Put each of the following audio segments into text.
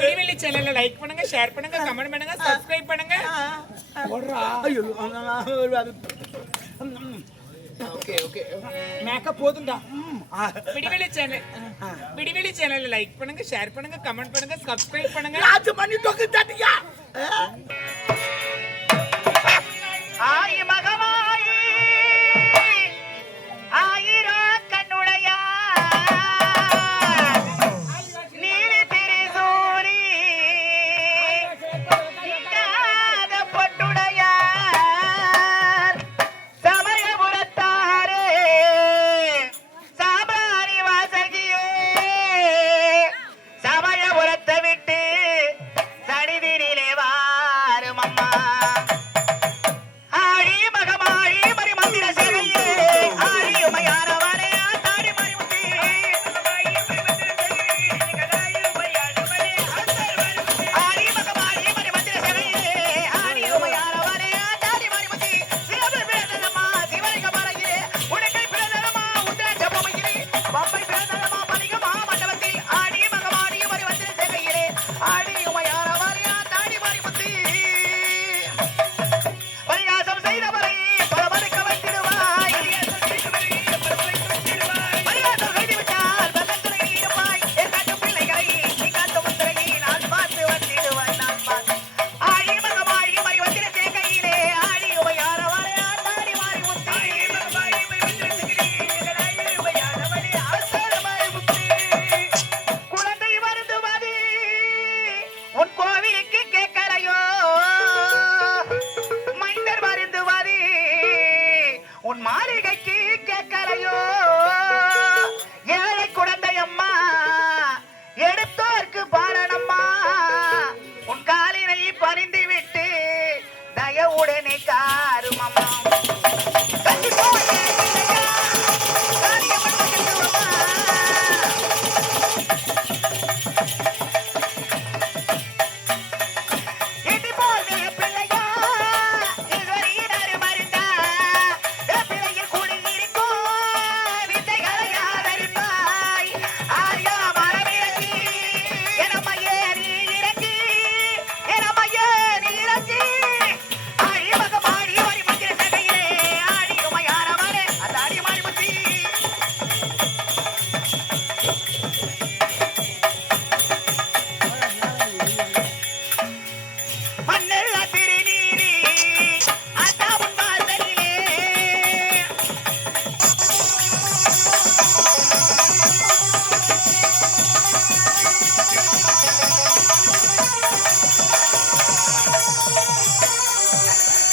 விடிவெளி சேனலை லைக் பண்ணுங்க ஷேர் பண்ணுங்க கமெண்ட் பண்ணுங்க சப்ஸ்கிரைப் பண்ணுங்க. Okay okay. மேக்கப் போதும்டா. விடிவெளி சேனல். விடிவெளி சேனலை லைக் பண்ணுங்க ஷேர் பண்ணுங்க கமெண்ட் பண்ணுங்க சப்ஸ்கிரைப் பண்ணுங்க. அது பண்ணி தொக்கு பணிந்து விட்டு தயவுடனே கா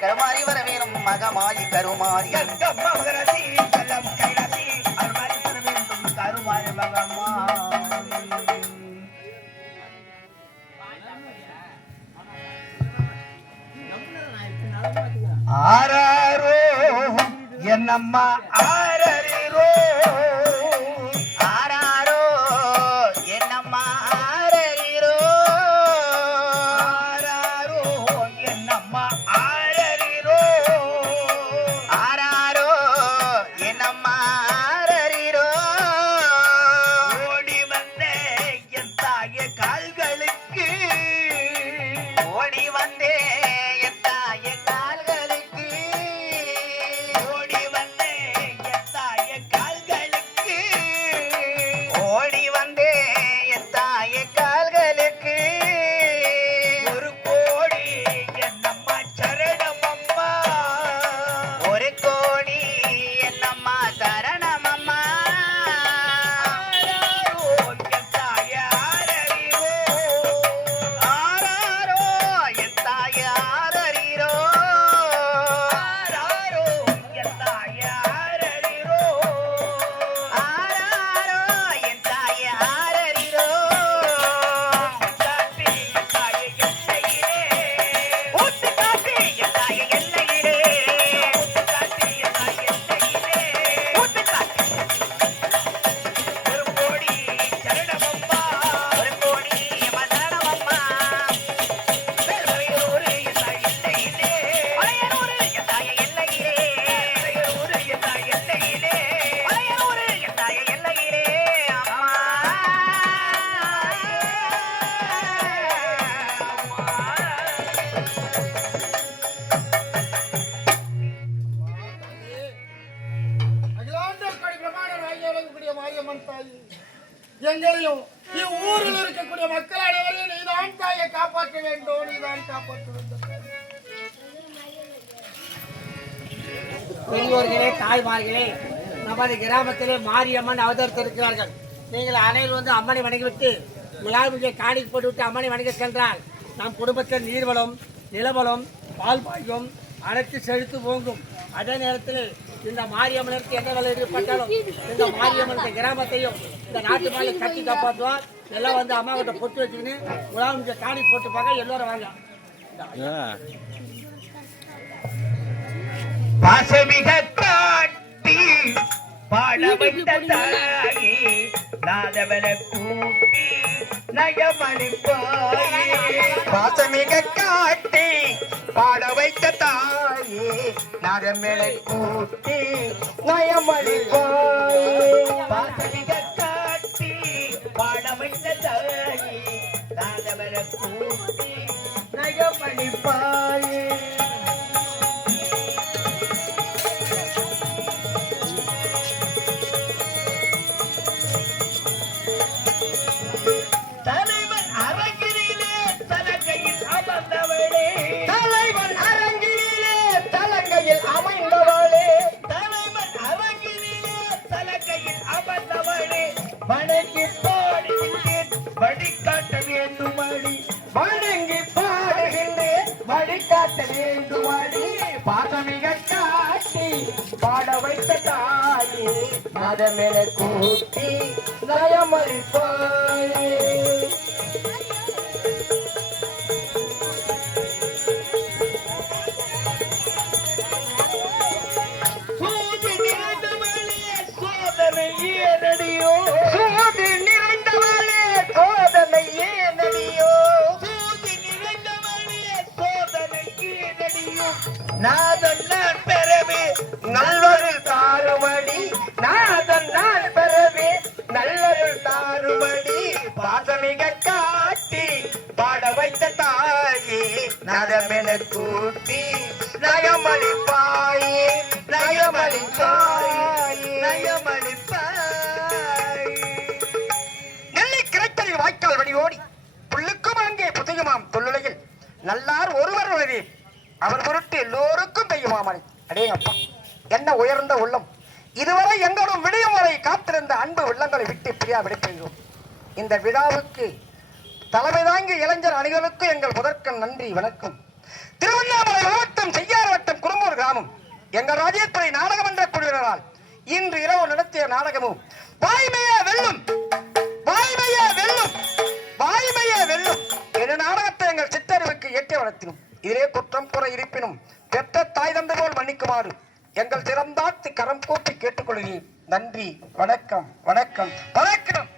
கருமாறி வர வேணும் மகமாயி கருமாறி கங்கம்மா மகராசி கள்ளம் அருமாறி வேண்டும் கருமாறி. ஆராரோ என்னம்மா ஆ பெரியோர்களே தாய்மார்களே நமது கிராமத்திலே மாரியம்மன் அவதரித்திருக்கிறார்கள். நீங்கள் அனைவரும் வந்து அம்மனை வணங்கிவிட்டு விழாவிலே காணி போட்டுவிட்டு அம்மனை வணங்க சென்றால் நம் குடும்பத்தில் நீர்வளம் நிலவளம் பால் பாயும் அனைத்து செழித்து ஓங்கும். அதே நேரத்தில் இந்த மாரியம்மனுக்கு என்ன வேலை ஏற்பட்டாலும் இந்த மாரியம்மன் இந்த கிராமத்தையும் இந்த நாட்டு மாலை கட்டி காப்பாற்றுவார். எல்லாம் வந்து அம்மாவிட்ட பொட்டு வச்சுக்கின்னு விழாவிலே காணி போட்டு பார்க்க எல்லோரும் வாங்க. பாசமிக காட்டி பாட வைத்த தாயே நாதவன கூட்டி நயமணிப்பாயே பாசமிக காட்டி பாட வைத்த தாயே நாதமேலை கூட்டி நயமணிப்பாயே பாசமிக காட்டி பாட வைத்த தாயே நாதவன கூட்டி நயமணிப்பாயே மதமென கூட்டி நயமளிப்பாயே சூது நதமென கூட்டி நயமளிப்பாயே நயமளிப்பாயே நயமளிப்பாயே. நெல்லை கிரைத்தலில் வாய்க்கால் வடிவோடி புல்லுக்கும் அங்கே புதையுமாம் தொல்லுலையில் நல்லார் ஒருவர் உலகே அவர் பொருட்டு எல்லோருக்கும் பெய்யுமாமலை அடே அப்பா என்ன உயர்ந்த உள்ளம். இதுவரை எங்களும் விடியும் வரை காத்திருந்த அன்பு உள்ளங்களை விட்டு பிரியா விடைபெறுகிறோம் இந்த விழாவுக்கு தலைமை தாங்கிய இளைஞர் அணிகளுக்கு எங்கள் முதற்கண் நன்றி வணக்கம். திருவண்ணாமலை மாவட்டம் செய்யார் கிராமம். எங்கள் ராஜேஸ்வரி நாடகமன்ற குழுவினரால் இன்று இரவு நடத்திய நாடகமும் வாய்மையா வெல்லும் வாய்மையா வெல்லும் வாய்மையா வெல்லும் என நாடகத்தை எங்கள் சித்தறிவுக்கு எட்டி வளர்த்தினோம். இதிலே குற்றம் குறை இருப்பினும் பெற்ற தாய் தந்தை போல் மன்னிக்குமாறு எங்கள் திறந்தாத்து கரம் கூப்பி கேட்டுக்கொள்கிறேன். நன்றி வணக்கம் வணக்கம் வணக்கம்.